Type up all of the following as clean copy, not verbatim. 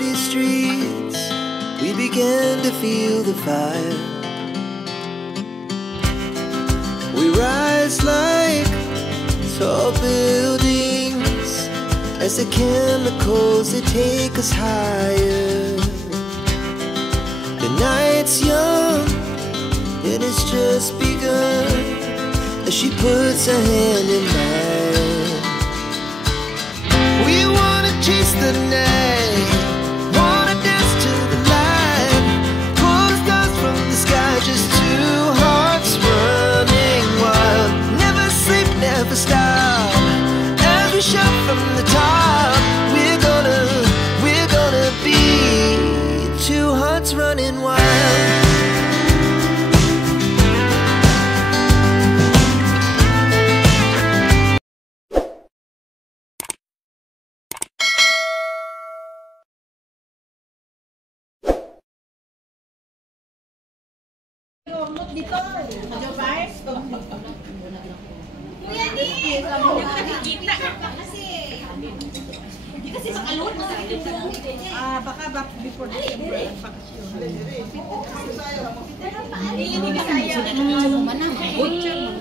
city streets, we began to feel the fire. We rise like tall buildings as the chemicals they take us higher. The night's young and it's just begun as she puts her hand in mine. We wanna chase the night, wanna dance to the light, pull stars from the sky, just two hearts running wild. Never sleep, never stop, as we shout from the top. We're gonna be two hearts running wild. Dito, Joe Bars. Kuya Nick! Nakikita kasi. Hindi kasi makalun. Baka before December ang bakasyon. Hindi ka saya.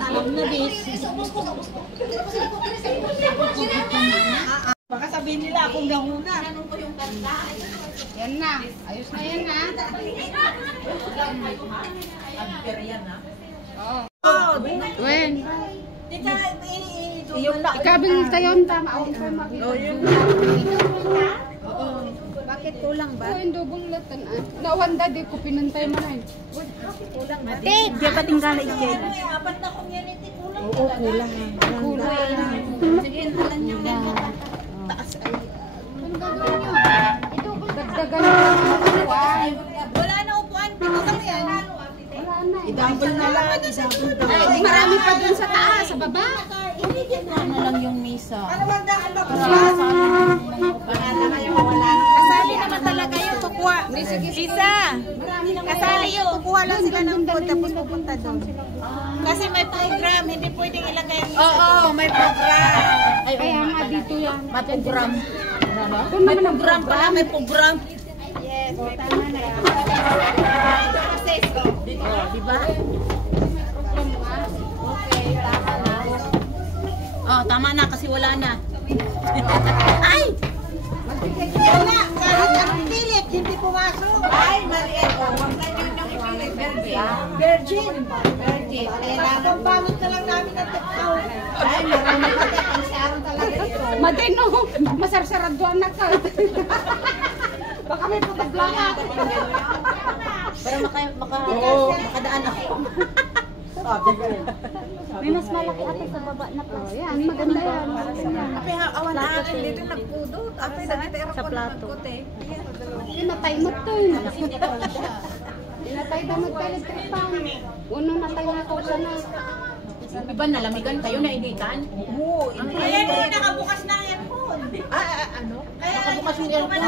Talog na bis. Baka sabihin nila akong gahuna. Yan na. Ayos na yan na. Oh, Wen. Ikabil tayon tama. Bakit kulang ba? Wen dobong latan ah. Nawanda di ko pinantay man. Kulang ba? Di ba tinggal ikay? Apat na community kulang. Oo, kulang. Kulang. Sige, halan niyo na. Taas ay. Ano gagawin niyo? Ito dagdagan ng upuan. Wala na upuan. Dito kami yan. Wala na. I-double na lang. Ay, marami pa dun sa taas, sa baba. Ano lang yung misa. Ano bang dahil ba? Kasali naman talaga yung kukuha. Isa. Kasali yung kukuha lang sila ng food tapos pupunta doon. Kasi may program, hindi pwedeng ilagay. Oo, may program. Kaya nga dito yan. May program. May program pala, may program. Yes, tama na. Diba? Okay, tama na. Oh, tama na kasi wala na. Ay! Wala! Kahit ang pilit, hindi pumasok. Ay, maliit. Huwag na yun yung ipilit. Virgin. Virgin. Kailangan pamit na lang namin ng tekaw. Ay, marami pa tayo. Ang sarang talaga ito. Matino, masarsaraduan na ka. Baka may pagkablanga. Para makadaan ako. May mas malaki ate sa baba na plato. Yan, maganda yan. Ape, awan na akin dito nagpudot. Ape, sa plato. Pinatay mo to. Pinatay ba magpa-electripan? Unang natay na ako sana. Iba nalamigan kayo na editan? Oo. Kaya mo, nakabukas na ang aircon. Ano? Nakabukas yung aircon.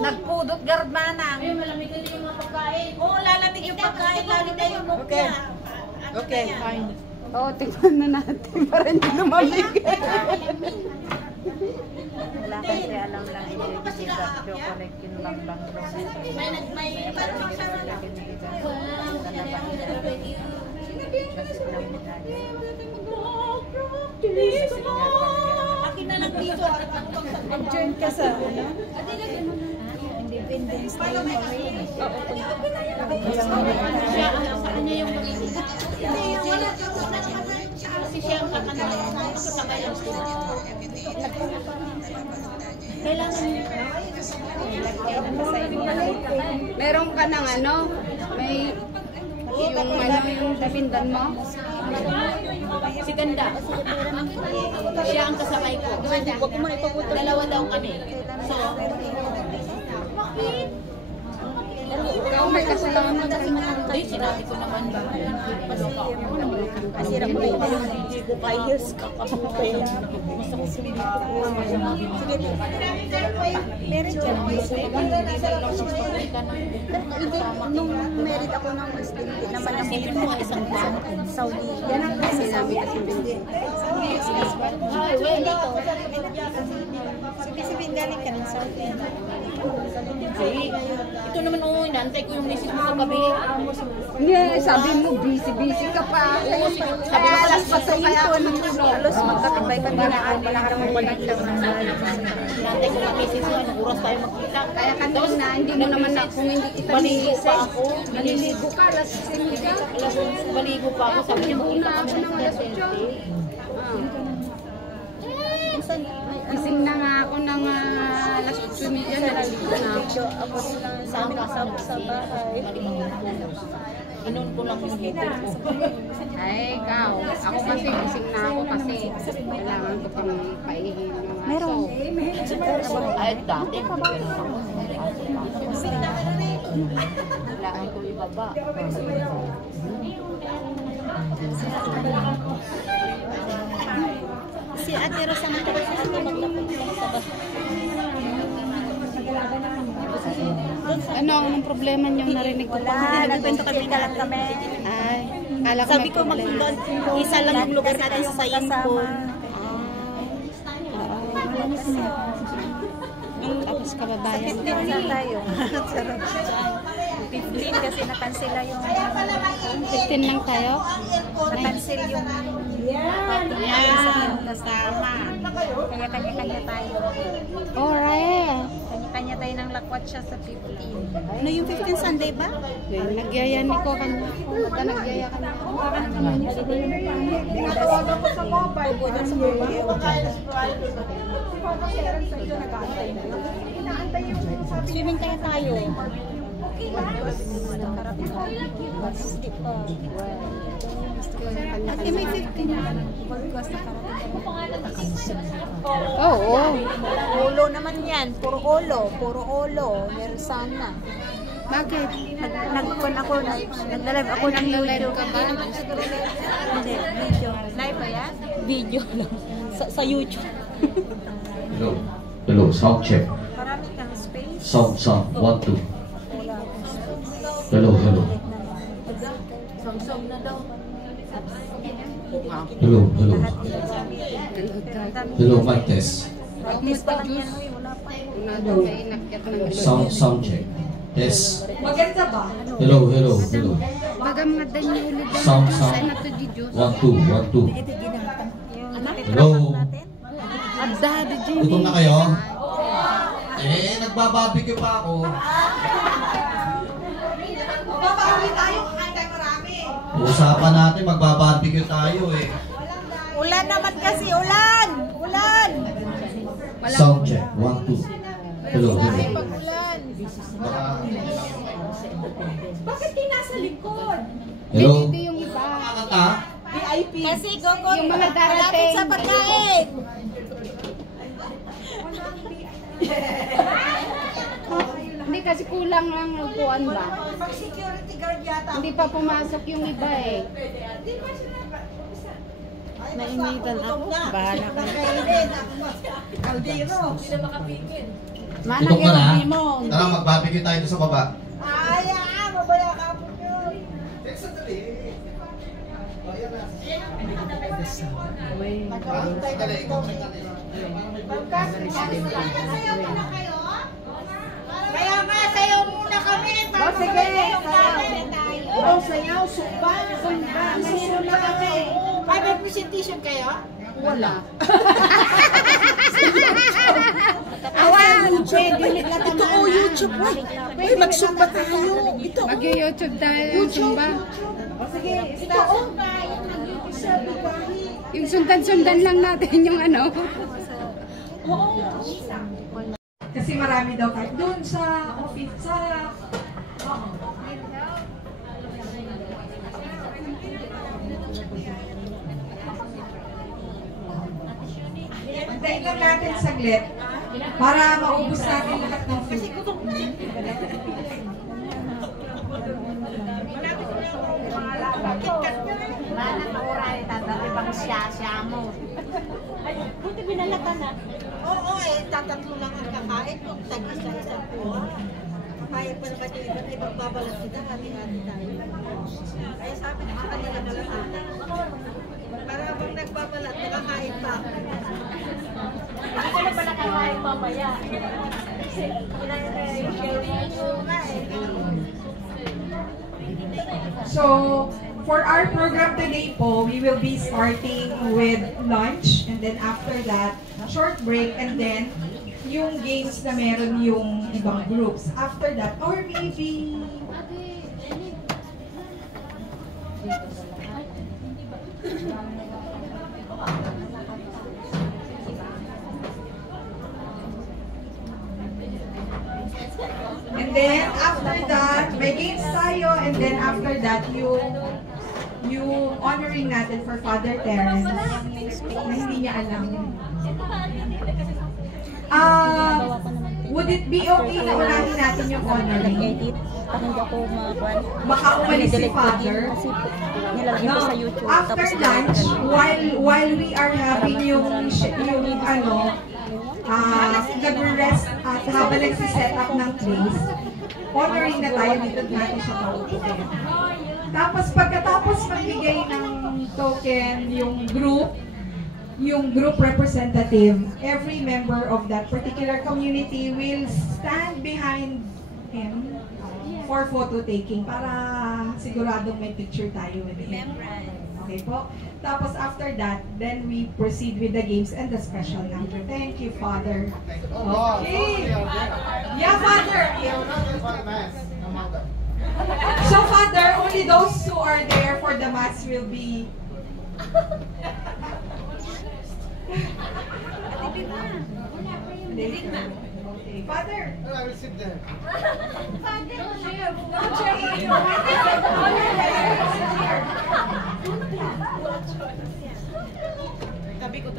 Nagpudot guard manang. Ay, malamigan yung mga pagkain. Oo, lalamig yung pagkain. Lalo na yung mukha. Okay, fine. Oo, tingnan na natin para hindi lumamig. Wala kasi alam lang chocolate yun lang. May parang siya na lang. Akin na lang dito. Mag-join ka sa Independence Day. Sa kanya yung kasi siya ang kasabay ang sila. Kailangan Meron ka ng ano? May yung tapindan mo? si Ganda. Siya ang kasabay ko. Dalawa daw kami. So, Ikaw may kasalanan. di Ay, sinabi ko naman ba? Kasi ram ko yung heels ka kapupay. Gusto ko sige. Meron dyan. Nung married ako ng Muslim, naman ang isang Saudi. Yan ang sinabi kasi hindi. Ay, wait, dito. Sabi galing ka ng Saudi. Ito naman inaantay ko yung message mo sa gabi. Yeah, sabi mo, busy ka pa. Sabi mo alas pa sa ipon. Alos, magkatibay ka na. Wala ka naman pala siyang inaantay ko yung message mo. Anong oras tayo magkita? Kaya kanina, hindi mo naman na, kung hindi kita Baligo pa ako. naliligo ka, alas 5 ka. Baligo pa ako. Sabi niya, Una magkita ako kami ng ng alas 8. Gising na nga ako ng alas 8 naliligo na ako. Ako sa bahay. Inon ko lang yung heater ko. Ay, ikaw. Ako kasi gising na ako kasi kailangan ko pang paihin yung aso. Meron. Ay, dati. Kailangan ko ibaba. Si Ate Rosa naman Ano ang problema niyo? Narinig ko pa. nagkwento kami lang kami. Ay, kala ko Sabi ko isa lang yung lugar natin sa Impon. Tapos kababayan. 15 na tayo. 15 kasi nakansela yung 15 lang tayo? nakansel yung kasama. Kaya kanya-kanya tayo. Alright. Kanya-kanya tayo ng lakwat siya sa 15. Ano yung 15 Sunday ba? Nagyaya ni ko kanya. Pagka nagyaya kanya. Swimming kaya tayo. Ate, may 15 na. Oo. Olo naman yan. Puro olo. Meron sana. Bakit? Nag-con ako, nag-live ako ng YouTube. Ka ba? Hindi, video. Live ba yan? Video lang. Sa YouTube. Hello, sound check. Marami kang space. Sound, 1, 2. Wala akong space. Hello. Samsung na daw. Hello. Lahat ginagamit. Hello, mic test. Practice pa lang yan, uy. Wala pa. Una doon kayo inakyat ng Sound check. Yes. Hello. Baga mga danyo ulit daw. Sound. Saan na to di Diyos? 1, 2. Hello. Adda, di Jimmy. Gutom na kayo? Nagbabarbecue pa ako. Usapan natin, magbabarbecue tayo eh. Ulan naman kasi, ulan! Sound check. 1, 2. Hello. Pag-ulan. Bakit di nasa likod? Hello. Dito yung iba. Kakata? VIP. Kasi gogo, Yung mga darating. malapit sa pagkain. Hindi kasi kulang lang ang upuan ba? Pag security guard yata. Hindi pa pumasok yung iba eh. Nainitan ako. Bahala ka. Kaldero. Manang Gutom ka na? yung mo. Tara, magbarbecue tayo sa baba. Ay, mabaya ka po yun. Kaya nga, sayaw muna kami. Sige, sayaw. Sayaw, sumba. Mahiro na kami. May presentation kayo? Wala. Awan! Ito o YouTube na. Uy, magsumba tayo. Ito. Mag-YouTube tayo yung sumba. Sige, ito o. Yung sundan-sundan lang natin yung ano. Kasi marami daw kahit doon sa office, sa... Antayin lang natin saglit para maubos natin lahat ng food. mo. Ay, buti binalatan na. Oo tatatlo lang ang kakain kung tag-isa-isa po. Kaya pa naman yung iba, ay magbabalat kita, hati-hati tayo. Kaya sabi ko sa kanila balat para bang nagbabalat, nakakain pa. Hindi ka na pala kakain mamaya. Kasi yung share mo nga So, for our program today po, we will be starting with lunch, and then after that, short break, and then yung games na meron yung ibang groups. After that, or maybe... And then, after that, may games tayo, and then after that, yung honoring natin for Father Terence, na hindi niya alam. Would it be okay na unahin natin yung honoring? Baka umalis si Father. No. After lunch, while we are having yung nag-rest at habang nagsiset up ng place, honoring na tayo, dito natin siya paupuin. Tapos pagkatapos magbigay ng token, yung group representative, every member of that particular community will stand behind him for photo taking para siguradong may picture tayo with him. Okay po? Tapos after that, then we proceed with the games and the special number. Thank you, Father. Okay. Yeah, Father. So, Father, only those who are there for the Mass will be... Okay, Father. I will sit there.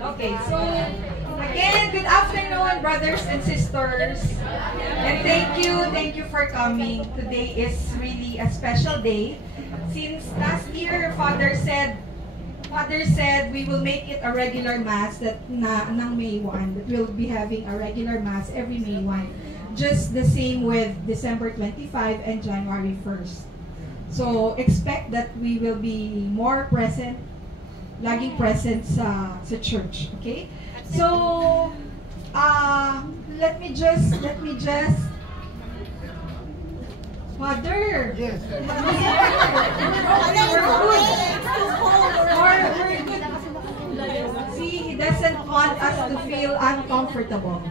Okay, so again, good afternoon, brothers and sisters. And thank you for coming. Today is really a special day. Since last year, Father said we will make it a regular Mass ng May 1, that we'll be having a regular Mass every May 1. Just the same with December 25 and January 1st. So expect that we will be more present, laging present sa church, okay? So let me just Father. Yes. We're good. See, he doesn't want us to feel uncomfortable.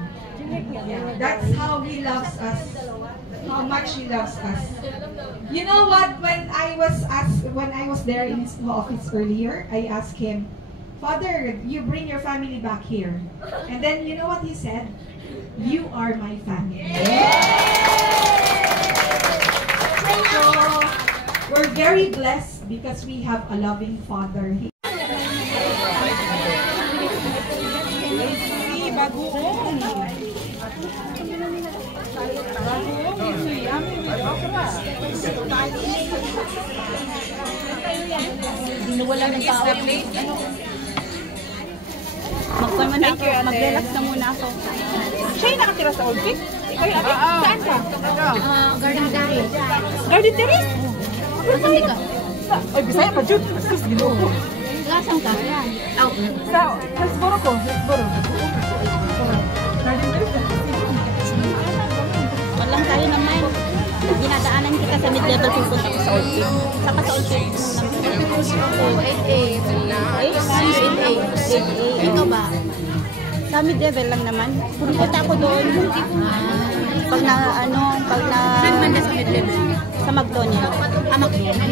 Yeah, that's how he loves us. How much he loves us. You know what? When I was there in his office earlier, I asked him, Father, you bring your family back here. And then you know what he said? You are my family. So, we're very blessed because we have a loving Father. Wala ng tao. Mag-relax na muna ako. Siya yung nakatira sa Old Vic? Ikaw yung saan ka? Garden Terrace. Garden Terrace? Nasaan di ka? Ay, Bisaya pa, Jude. Sus, ginoo. Lasang ka? Out. Sa Hillsboro ko. Hillsboro. Garden Terrace. Walang tayo naman. Dinadaanan kita sa mid-level kung punta ko sa Old Vic. Saka sa Old Vic. 8A. Ikaw ba? Sa mid-level lang naman. Punta ako doon. Pag na... Saan man na sa mid-level? Sa McDonald's. McDonald's.